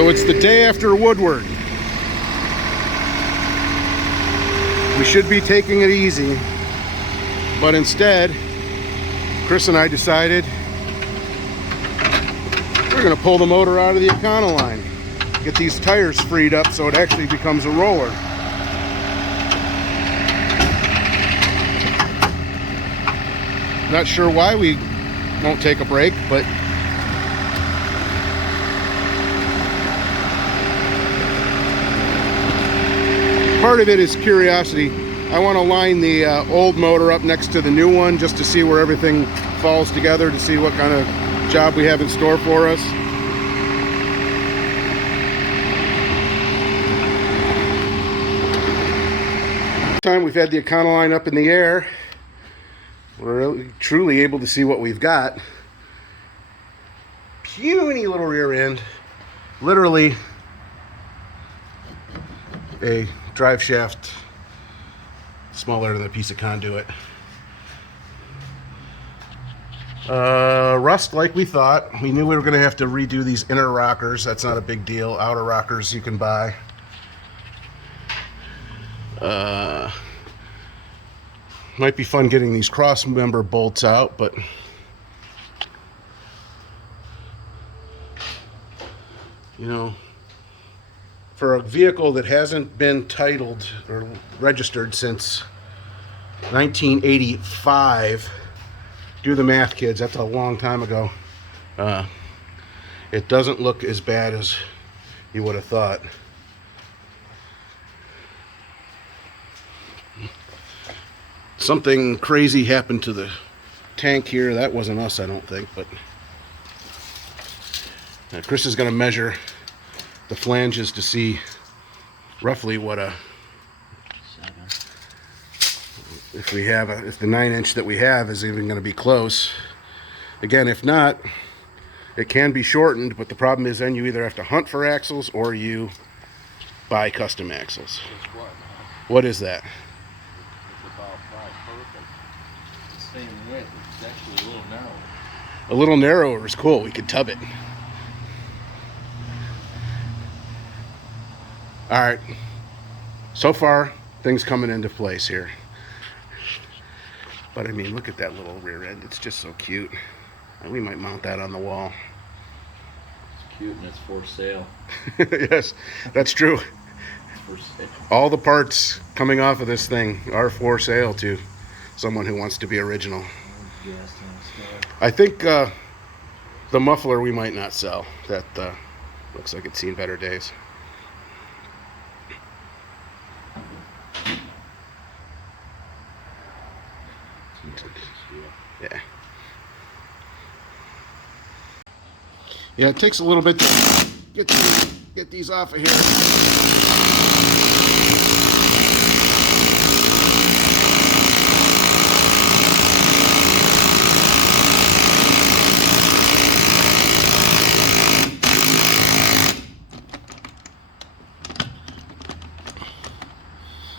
So it's the day after Woodward. We should be taking it easy, but instead, Chris and I decided we're going to pull the motor out of the Econoline, get these tires freed up so it actually becomes a roller. Not sure why we won't take a break, but part of it is curiosity. I want to line the old motor up next to the new one just to see where everything falls together, to see what kind of job we have in store for us. Time we've had the Econoline up in the air, we're really, truly able to see what we've got. Puny little rear end, literally a drive shaft smaller than a piece of conduit. Rust like we thought. We knew we were going to have to redo these inner rockers. That's not a big deal. Outer rockers you can buy. Might be fun getting these cross member bolts out, but you know, for a vehicle that hasn't been titled or registered since 1985, do the math, kids, that's a long time ago. It doesn't look as bad as you would have thought. Something crazy happened to the tank here. That wasn't us, I don't think, but Chris is going to measure the flanges to see roughly what if the 9-inch that we have is even going to be close. Again, if not, it can be shortened, but the problem is then you either have to hunt for axles or you buy custom axles. What is that? It's about perfect. Same width. It's actually a little narrow. A little narrower is cool. We could tub it. All right. So far, things coming into place here. But I mean, look at that little rear end. It's just so cute. We might mount that on the wall. It's cute and it's for sale. Yes, that's true. For sale. All the parts coming off of this thing are for sale to someone who wants to be original. I think the muffler we might not sell. That looks like it's seen better days. Yeah, it takes a little bit to get these off of here.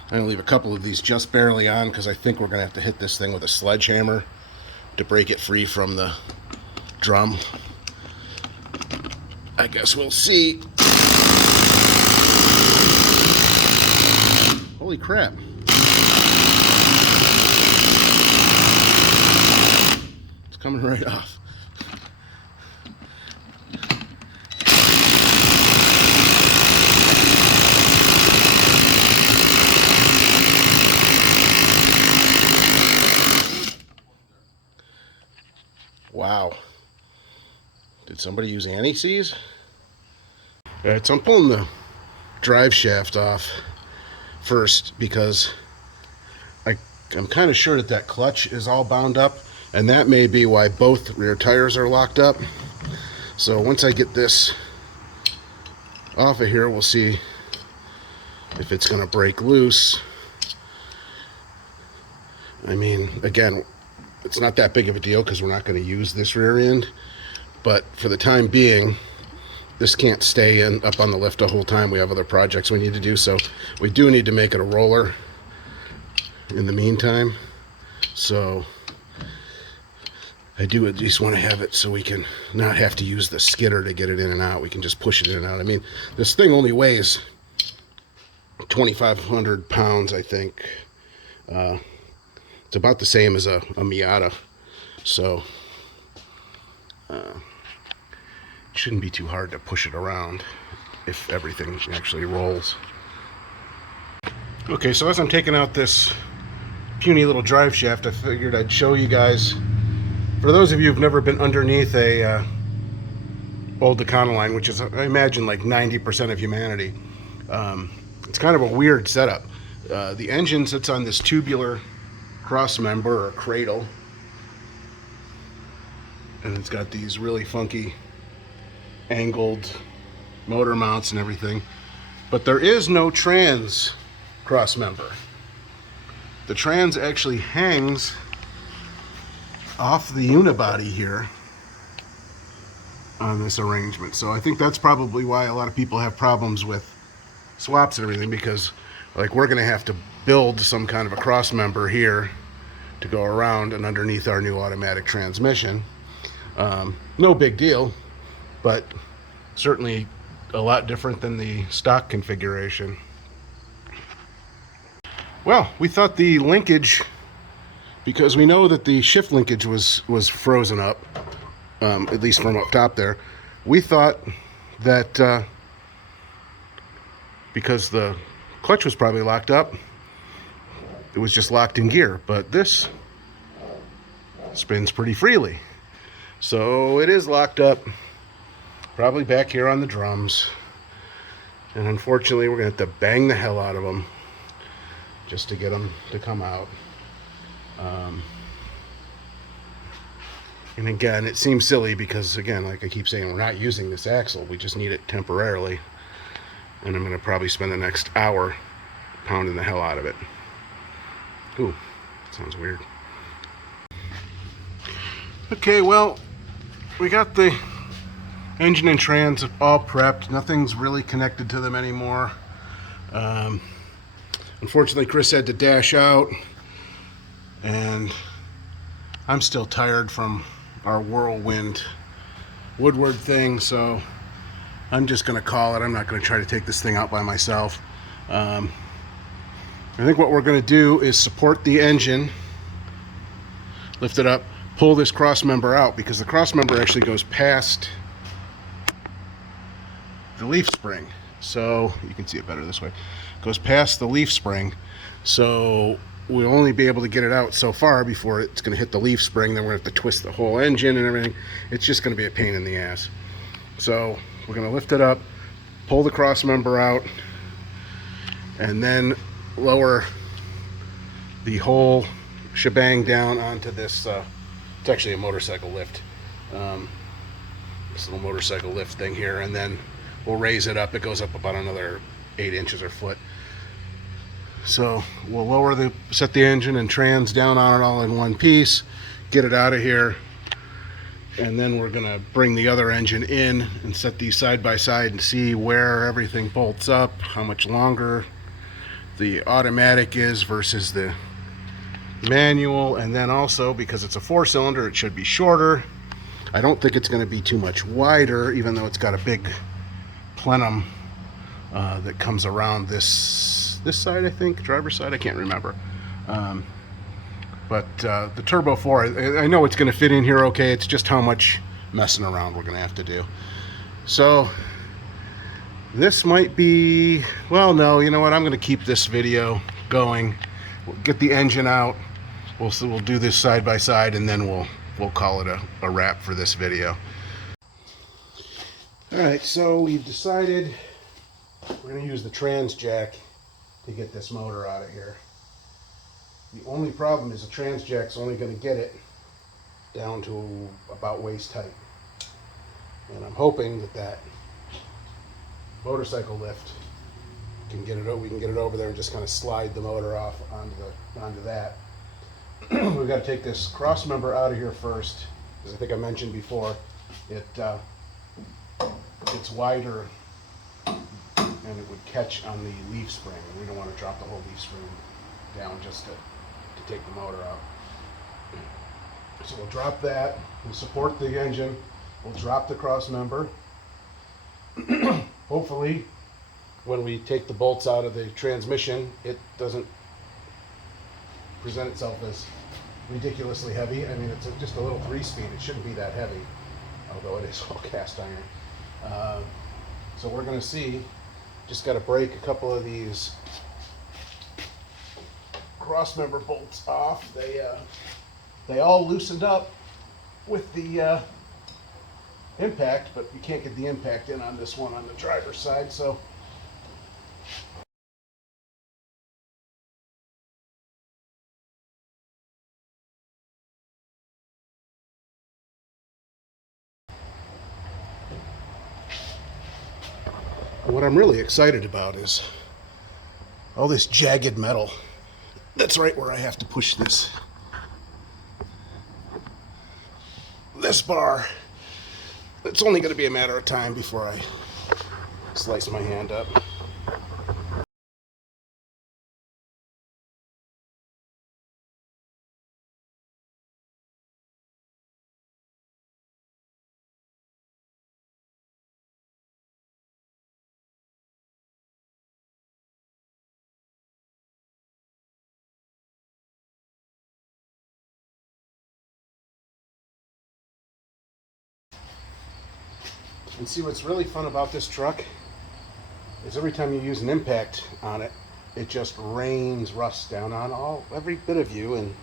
I'm going to leave a couple of these just barely on because I think we're going to have to hit this thing with a sledgehammer to break it free from the drum. I guess we'll see. Holy crap. It's coming right off. Wow. Did somebody use anti-seize? Alright, so I'm pulling the drive shaft off first because I'm kind of sure that clutch is all bound up, and that may be why both rear tires are locked up. So once I get this off of here, we'll see if it's going to break loose. I mean, again, it's not that big of a deal because we're not going to use this rear end, but for the time being, this can't stay up on the lift the whole time. We have other projects we need to do, so we do need to make it a roller in the meantime. So I do at least want to have it so we can not have to use the skidder to get it in and out. We can just push it in and out. I mean, this thing only weighs 2,500 pounds, I think. It's about the same as a Miata, so it shouldn't be too hard to push it around if everything actually rolls. Okay, so as I'm taking out this puny little drive shaft, I figured I'd show you guys. For those of you who've never been underneath a old Econoline, which is, I imagine, like 90% of humanity, it's kind of a weird setup. The engine sits on this tubular cross member or cradle, and it's got these really funky angled motor mounts and everything. But there is no trans cross member. The trans actually hangs off the unibody here on this arrangement. So I think that's probably why a lot of people have problems with swaps and everything, because like we're gonna have to build some kind of a cross member here to go around and underneath our new automatic transmission. No big deal, but certainly a lot different than the stock configuration. Well, we thought the linkage, because we know that the shift linkage was frozen up, at least from up top there. We thought that because the clutch was probably locked up, it was just locked in gear, but this spins pretty freely. So it is locked up, probably back here on the drums. And unfortunately, we're gonna have to bang the hell out of them just to get them to come out. And again, it seems silly because, again, like I keep saying, we're not using this axle. We just need it temporarily. And I'm going to probably spend the next hour pounding the hell out of it. Ooh, that sounds weird. Okay, well, we got the engine and trans all prepped. Nothing's really connected to them anymore. Unfortunately, Chris had to dash out, and I'm still tired from our whirlwind Woodward thing, so I'm just going to call it. I'm not going to try to take this thing out by myself. I think what we're going to do is support the engine, lift it up, pull this cross member out, because the cross member actually goes past the leaf spring. So you can see it better this way. It goes past the leaf spring. So we'll only be able to get it out so far before it's going to hit the leaf spring. Then we're going to have to twist the whole engine and everything. It's just going to be a pain in the ass. So we're going to lift it up, pull the cross member out, and then lower the whole shebang down onto this. It's actually a motorcycle lift. This little motorcycle lift thing here, and then we'll raise it up. It goes up about another 8 inches or foot. So we'll set the engine and trans down on it all in one piece, get it out of here, and then we're gonna bring the other engine in and set these side by side and see where everything bolts up, how much longer the automatic is versus the manual, and then also, because it's a 4-cylinder, it should be shorter. I don't think it's going to be too much wider, even though it's got a big plenum that comes around this side, I think, driver's side, I can't remember. But the Turbo 4, I know it's going to fit in here okay. It's just how much messing around we're going to have to do. So this might be, well, no, you know what? I'm going to keep this video going. We'll get the engine out. We'll do this side by side, and then we'll call it a wrap for this video. All right, so we've decided we're going to use the trans jack to get this motor out of here. The only problem is the trans jack's only going to get it down to about waist height. And I'm hoping that motorcycle lift can get it. We can get it over there and just kind of slide the motor off onto that. We've got to take this cross member out of here first, because I think I mentioned before, it's wider and it would catch on the leaf spring, and we don't want to drop the whole leaf spring down just to take the motor out. So we'll drop that, we'll support the engine, we'll drop the cross member. Hopefully, when we take the bolts out of the transmission, it doesn't present itself as ridiculously heavy. I mean, it's just a little 3-speed. It shouldn't be that heavy, although it is all cast iron. So we're going to see. Just got to break a couple of these cross member bolts off. They all loosened up with the impact, but you can't get the impact in on this one on the driver's side. So what I'm really excited about is all this jagged metal. That's right where I have to push this bar. It's only going to be a matter of time before I slice my hand up. And see, what's really fun about this truck is every time you use an impact on it, it just rains rust down on every bit of you. And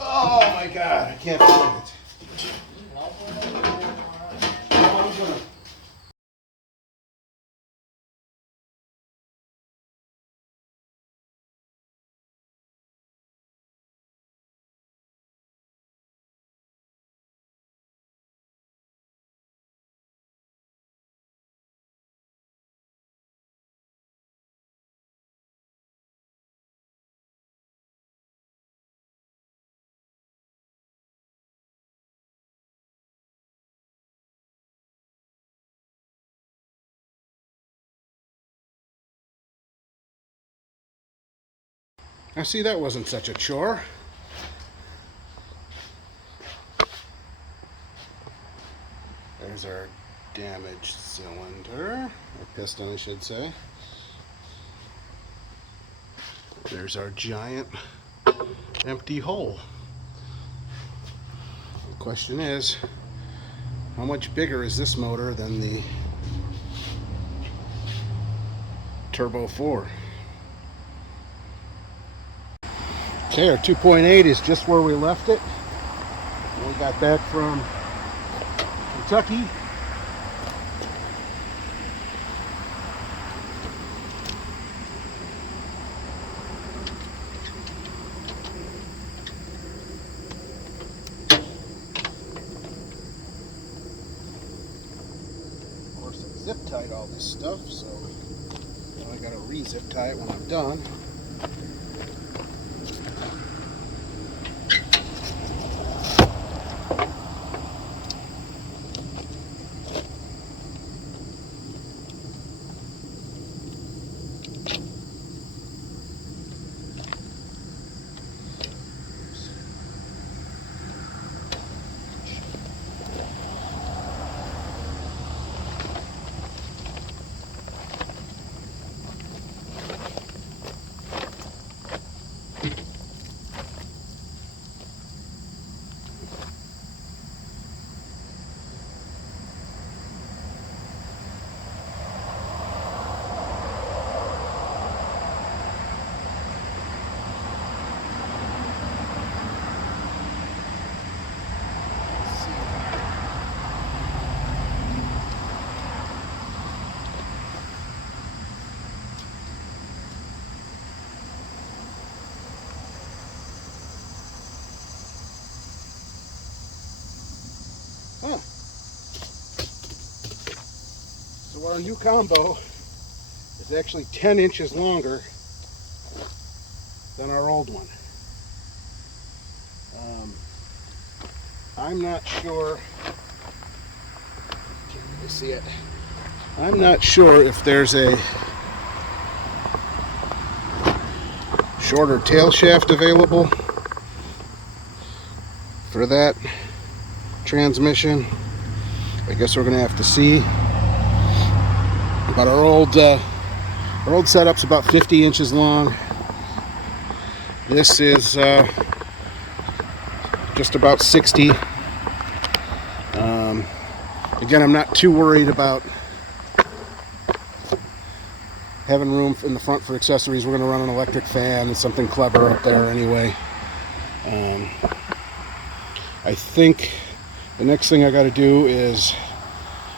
oh my God, I can't believe it. Now see, that wasn't such a chore. There's our damaged cylinder, or piston I should say. There's our giant empty hole. The question is, how much bigger is this motor than the Turbo 4? Okay, our 2.8 is just where we left it. We got back from Kentucky. Of course, I zip tied all this stuff, so now I gotta re-zip tie it when I'm done. Huh. So our new combo is actually 10 inches longer than our old one. I'm not sure. Can't really see it. I'm not sure if there's a shorter tail shaft available for that transmission. I guess we're gonna have to see. But our old setup's about 50 inches long. This is just about 60. Again, I'm not too worried about having room in the front for accessories. We're going to run an electric fan and something clever up there anyway. I think the next thing I got to do is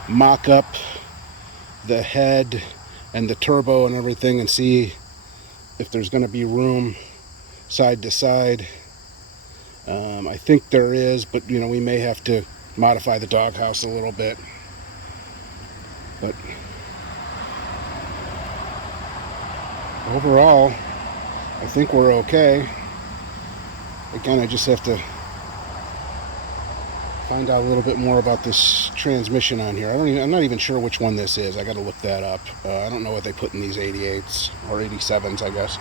mock up the head and the turbo and everything and see if there's going to be room side to side. I think there is, but you know, we may have to modify the doghouse a little bit. But overall, I think we're okay. Again, I just have to find out a little bit more about this transmission on here. I'm not even sure which one this is. I got to look that up. I don't know what they put in these 88s or 87s, I guess.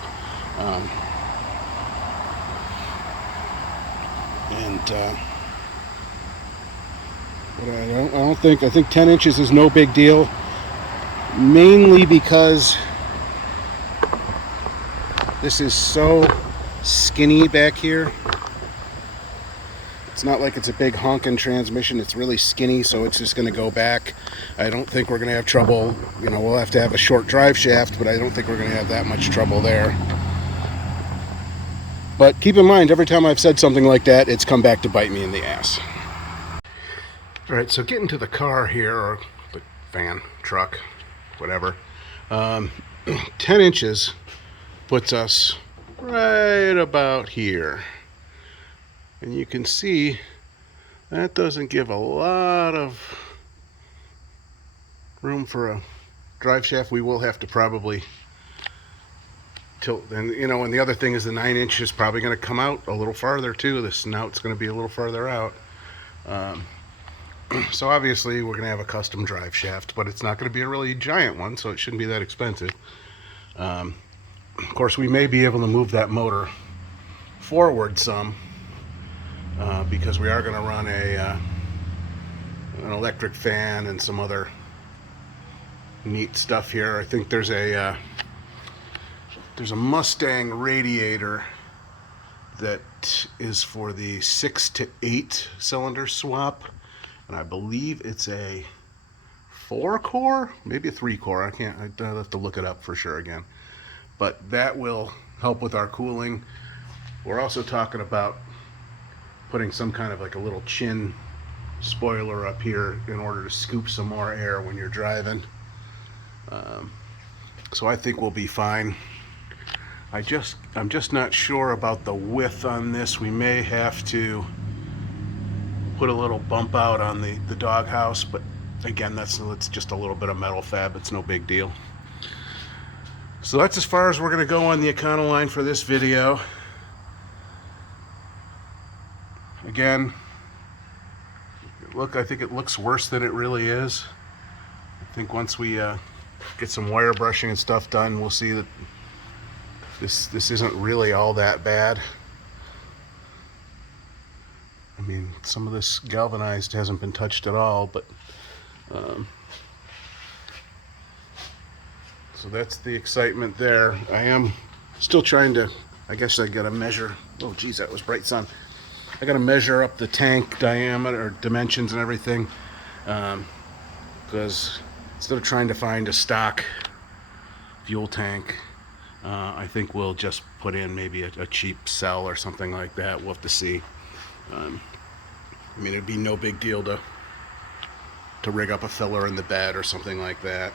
But I think 10 inches is no big deal, mainly because this is so skinny back here. It's not like it's a big honking transmission. It's really skinny, so it's just going to go back. I don't think we're going to have trouble. You know, we'll have to have a short drive shaft, but I don't think we're going to have that much trouble there. But keep in mind, every time I've said something like that, it's come back to bite me in the ass. All right, so getting to the car here, or the van, truck, whatever. 10 inches puts us right about here. And you can see that doesn't give a lot of room for a drive shaft. We will have to probably tilt. And you know, and the other thing is the 9 inch is probably going to come out a little farther too. The snout's going to be a little farther out. So obviously we're going to have a custom drive shaft, but it's not going to be a really giant one, so it shouldn't be that expensive. Of course, we may be able to move that motor forward some because we are going to run an electric fan and some other neat stuff here. I think there's a Mustang radiator that is for the 6 to 8 cylinder swap. And I believe it's a 4-core, maybe a 3-core. I'd have to look it up for sure again. But that will help with our cooling. We're also talking about putting some kind of like a little chin spoiler up here in order to scoop some more air when you're driving. So I think we'll be fine. I'm just not sure about the width on this. We may have to put a little bump out on the doghouse, but again, it's just a little bit of metal fab. It's no big deal. So that's as far as we're going to go on the Econoline for this video. Again, I think it looks worse than it really is. I think once we get some wire brushing and stuff done, we'll see that this isn't really all that bad. I mean, some of this galvanized hasn't been touched at all, but so that's the excitement there. I am still trying to, I guess I gotta measure, oh geez, that was bright sun. I gotta measure up the tank diameter or dimensions and everything, because instead of trying to find a stock fuel tank, I think we'll just put in maybe a cheap cell or something like that. We'll have to see. I mean, it'd be no big deal to rig up a filler in the bed or something like that.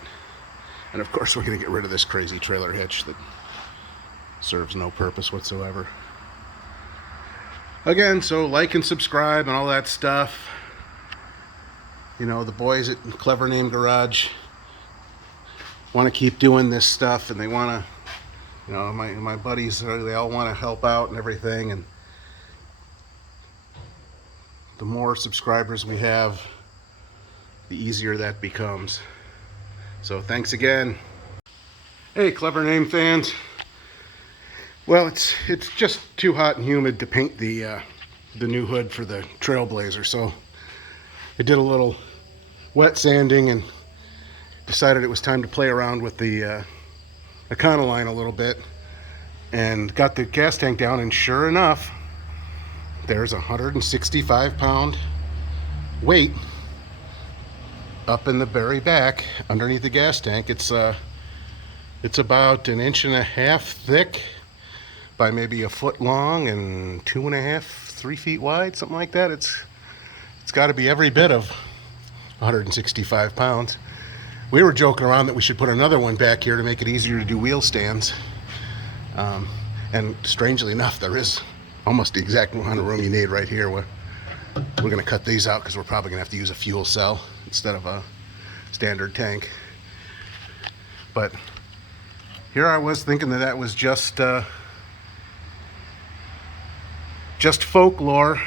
And of course, we're going to get rid of this crazy trailer hitch that serves no purpose whatsoever. Again, so like and subscribe and all that stuff. you know, the boys at Clever Name Garage want to keep doing this stuff, and they want to, you know, my buddies, they all want to help out and everything, and the more subscribers we have, the easier that becomes. So thanks again. Hey, Clever Name fans. Well, it's just too hot and humid to paint the new hood for the Trailblazer, so I did a little wet sanding and decided it was time to play around with the Econoline a little bit, and got the gas tank down, and sure enough, there's a 165-pound weight up in the very back underneath the gas tank. It's about 1.5 inches thick by maybe a foot long and 2.5, 3 feet wide, something like that. It's got to be every bit of 165 pounds. We were joking around that we should put another one back here to make it easier to do wheel stands. And strangely enough, there is almost the exact amount of room you need right here. We're going to cut these out because we're probably going to have to use a fuel cell instead of a standard tank. But here I was thinking that was just folklore.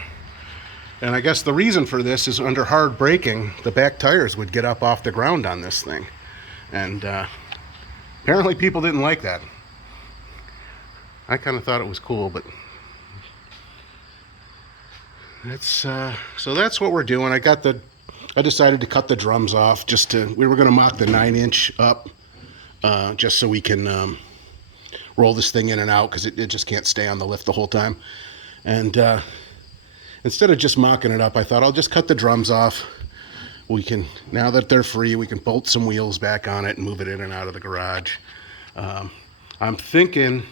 And I guess the reason for this is under hard braking, the back tires would get up off the ground on this thing. And apparently people didn't like that. I kind of thought it was cool, but it's so that's what we're doing. I decided to cut the drums off we were going to mock the 9-inch up just so we can roll this thing in and out, because it just can't stay on the lift the whole time. And instead of just mocking it up, I thought I'll just cut the drums off. Now that they're free, we can bolt some wheels back on it and move it in and out of the garage. I'm thinking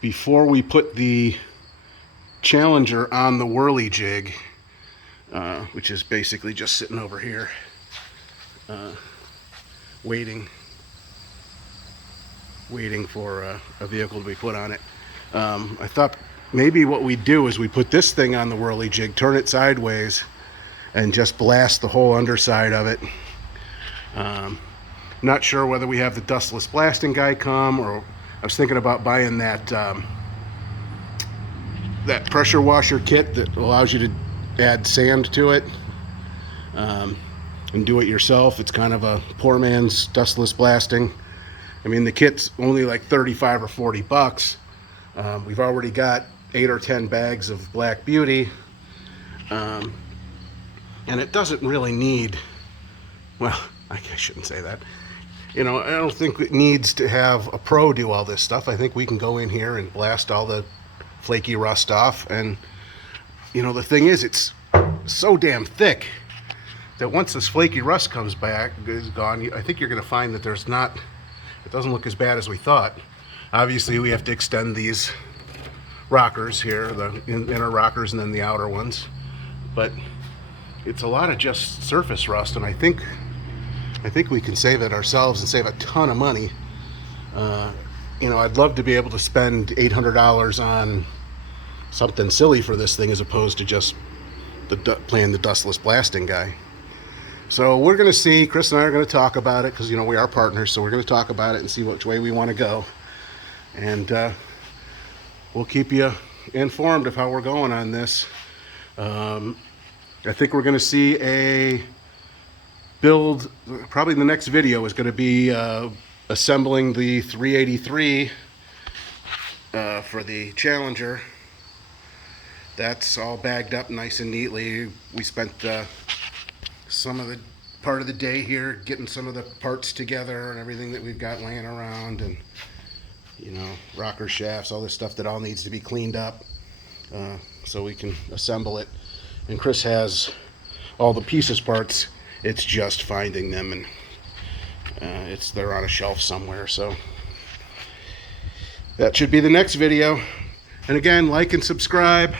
before we put the Challenger on the whirly jig, which is basically just sitting over here, waiting for a vehicle to be put on it. I thought maybe what we do is we put this thing on the whirly jig, turn it sideways, and just blast the whole underside of it. Not sure whether we have the dustless blasting guy come, or I was thinking about buying that pressure washer kit that allows you to add sand to it and do it yourself. It's kind of a poor man's dustless blasting. I mean, the kit's only like 35 or 40 bucks. We've already got 8 or 10 bags of Black Beauty, and it doesn't really need, well, I shouldn't say that. You know, I don't think it needs to have a pro do all this stuff. I think we can go in here and blast all the flaky rust off. And, you know, the thing is, it's so damn thick that once this flaky rust comes back, is gone, I think you're going to find that it doesn't look as bad as we thought. Obviously, we have to extend these rockers here, the inner rockers and then the outer ones. But it's a lot of just surface rust, and I think we can save it ourselves and save a ton of money. You know, I'd love to be able to spend $800 on something silly for this thing as opposed to just playing the dustless blasting guy. So we're going to see. Chris and I are going to talk about it because, you know, we are partners, so we're going to talk about it and see which way we want to go. And we'll keep you informed of how we're going on this. I think we're going to see a build. Probably the next video is going to be assembling the 383 for the Challenger. That's all bagged up nice and neatly. We spent some of the part of the day here getting some of the parts together and everything that we've got laying around, and, you know, rocker shafts, all this stuff that all needs to be cleaned up so we can assemble it. And Chris has all the pieces parts. It's just finding them, and they're on a shelf somewhere. So that should be the next video. And again, like and subscribe.